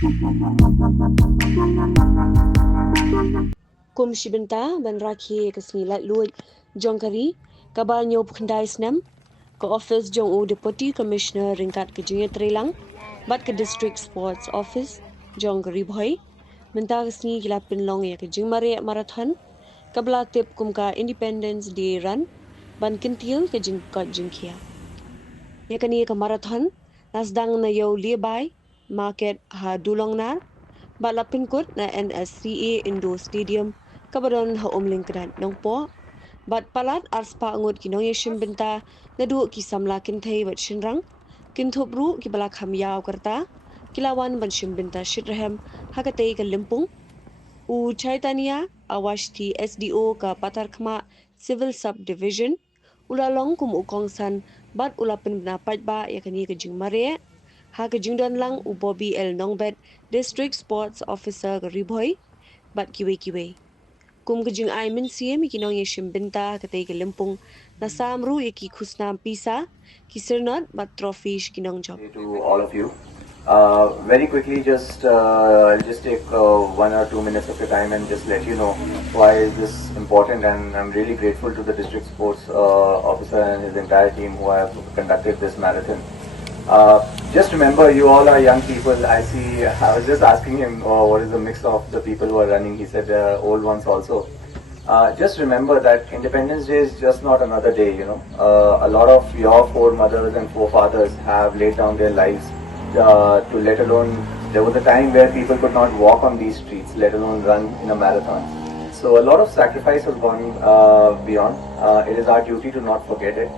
Kum Shimbynta ban rakhi kasni lat luit jong kari kabanyo pukhandai snam ke office jong u deputy commissioner ringkat ke jingya trelang bat ke district sports office jong kari boy menta kasni kilapin long ya ke jing mare marathon kabla tip kum ka independence day run ban kintil ke jing ka jingkia ya kani ke marathon nasdang na yo libai market ha dulong nar balapin kot na NSCA Indo Stadium kabaron ha umling kedan nongpo bat palat arspa angut kinong ye Shimbynta na du ki Samla kinthei bat shinrang kinthopru ki balak ham yaw karta kilawan ban Shimbynta Shitrhem hakatei ka limpung u chaitanya awashti SDO ka patarkhma civil subdivision ulalong kum ukongsan bat ulapin napat ba yakani ka jingmare ha ka jingdon lang u Bobby L Nongbet district sports officer ka riboy bat kiwe kum ka jing ai min siem kinong ye Shimbynta katay ka limpung na samru ki khusnam pisa ki sirnot bat trophies kinong job To all of you. Very quickly, I'll just take 1 or 2 minutes of your time and just let you know why is this important. And I'm really grateful to the district sports officer and his entire team who have conducted this marathon. Just remember, you all are young people. I was just asking him what is the mix of the people who are running. He said old ones also. Just remember that Independence Day is just not another day, a lot of your foremothers and forefathers have laid down their lives to let alone, there was a time where people could not walk on these streets, let alone run in a marathon. So a lot of sacrifice has gone beyond. It is our duty to not forget it.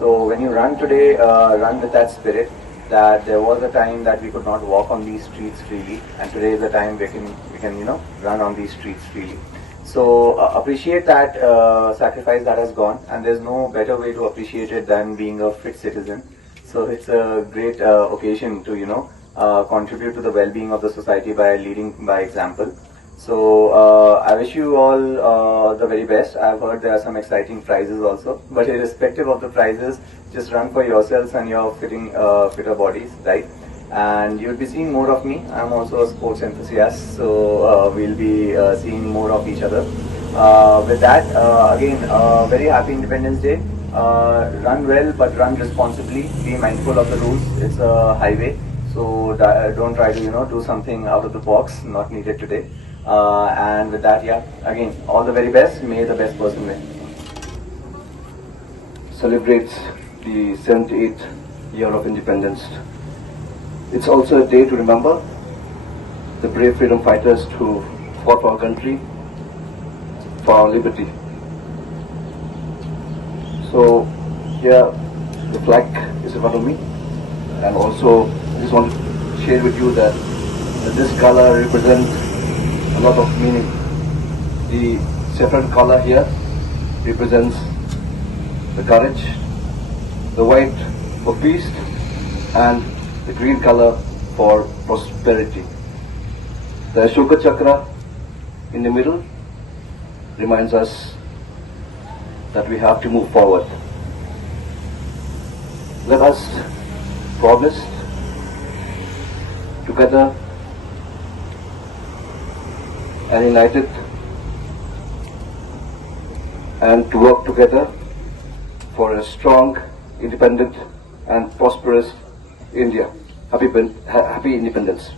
So when you run today, run with that spirit that there was a time that we could not walk on these streets freely, and today is the time we can run on these streets freely. So appreciate that sacrifice that has gone, and there's no better way to appreciate it than being a fit citizen. So it's a great occasion to contribute to the well-being of the society by leading by example. So I wish you all the very best. I've heard there are some exciting prizes also, but irrespective of the prizes, just run for yourselves and your fitter bodies, right? And you'll be seeing more of me. I'm also a sports enthusiast, so we'll be seeing more of each other. With that, again, very happy Independence Day. Run well, but run responsibly. Be mindful of the rules. It's a highway, so don't try to do something out of the box. Not needed today. And with that, yeah, again, all the very best. May the best person win. Celebrates the 78th year of independence. It's also a day to remember the brave freedom fighters who fought for our country, for our liberty. So here the flag is in front of me, and also I just want to share with you that this color represents a lot of meaning. The saffron color here represents the courage, the white for peace, and the green color for prosperity. The Ashoka Chakra in the middle reminds us that we have to move forward. Let us promise together and united and to work together for a strong, independent and prosperous India. Happy Independence.